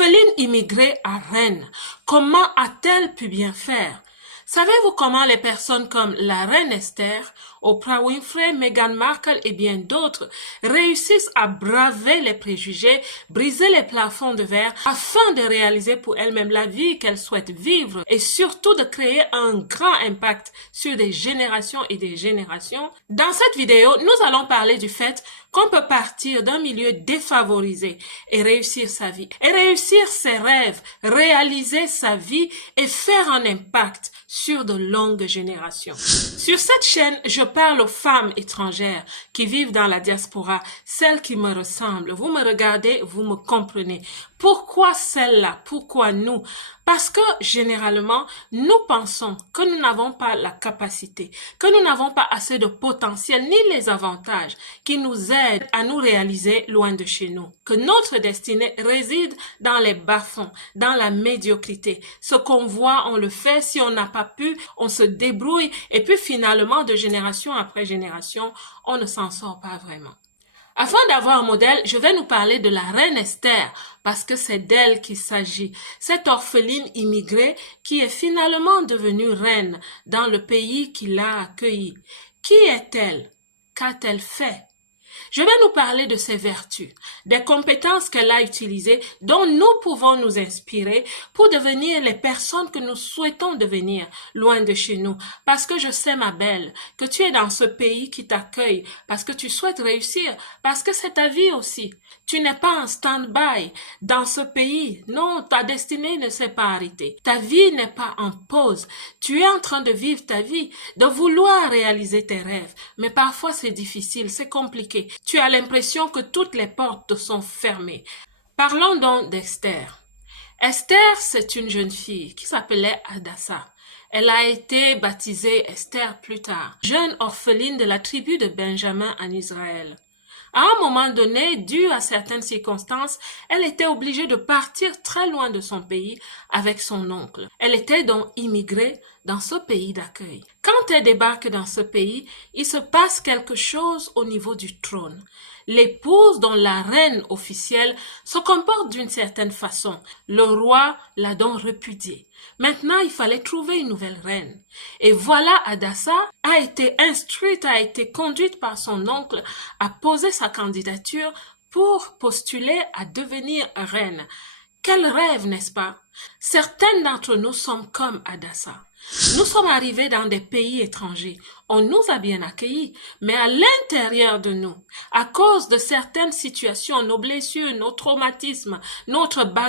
Orpheline immigrée à Rennes, comment a-t-elle pu bien faire? Savez-vous comment les personnes comme la reine Esther, Oprah Winfrey, Meghan Markle et bien d'autres réussissent à braver les préjugés, briser les plafonds de verre afin de réaliser pour elles-mêmes la vie qu'elles souhaitent vivre et surtout de créer un grand impact sur des générations et des générations? Dans cette vidéo, nous allons parler du fait qu'on peut partir d'un milieu défavorisé et réussir sa vie, et réussir ses rêves, réaliser sa vie et faire un impact sur de longues générations. Sur cette chaîne, je parle aux femmes étrangères qui vivent dans la diaspora, celles qui me ressemblent. Vous me regardez, vous me comprenez. Pourquoi celles-là? Pourquoi nous? Parce que généralement, nous pensons que nous n'avons pas la capacité, que nous n'avons pas assez de potentiel ni les avantages qui nous aident à nous réaliser loin de chez nous. Que notre destinée réside dans les bas-fonds, dans la médiocrité. Ce qu'on voit, on le fait. Si on n'a pas pu, on se débrouille. Et puis finalement, de génération après génération, on ne s'en sort pas vraiment. Afin d'avoir un modèle, je vais nous parler de la reine Esther, parce que c'est d'elle qu'il s'agit. Cette orpheline immigrée qui est finalement devenue reine dans le pays qui l'a accueillie. Qui est-elle? Qu'a-t-elle fait? Je vais nous parler de ses vertus, des compétences qu'elle a utilisées dont nous pouvons nous inspirer pour devenir les personnes que nous souhaitons devenir loin de chez nous. Parce que je sais, ma belle, que tu es dans ce pays qui t'accueille, parce que tu souhaites réussir, parce que c'est ta vie aussi. Tu n'es pas en stand-by dans ce pays. Non, ta destinée ne s'est pas arrêtée. Ta vie n'est pas en pause. Tu es en train de vivre ta vie, de vouloir réaliser tes rêves. Mais parfois c'est difficile, c'est compliqué. Tu as l'impression que toutes les portes te sont fermées. Parlons donc d'Esther. Esther, c'est une jeune fille qui s'appelait Hadassah. Elle a été baptisée Esther plus tard, jeune orpheline de la tribu de Benjamin en Israël. À un moment donné, dû à certaines circonstances, elle était obligée de partir très loin de son pays avec son oncle. Elle était donc immigrée dans ce pays d'accueil. Quand elle débarque dans ce pays, il se passe quelque chose au niveau du trône. L'épouse, dont la reine officielle, se comporte d'une certaine façon. Le roi l'a donc repudiée. Maintenant, il fallait trouver une nouvelle reine. Et voilà, Hadassah a été instruite, a été conduite par son oncle à poser sa candidature pour postuler à devenir reine. Quel rêve, n'est-ce pas? Certaines d'entre nous sommes comme Hadassah. Nous sommes arrivés dans des pays étrangers. On nous a bien accueillis, mais à l'intérieur de nous, à cause de certaines situations, nos blessures, nos traumatismes, notre bagage,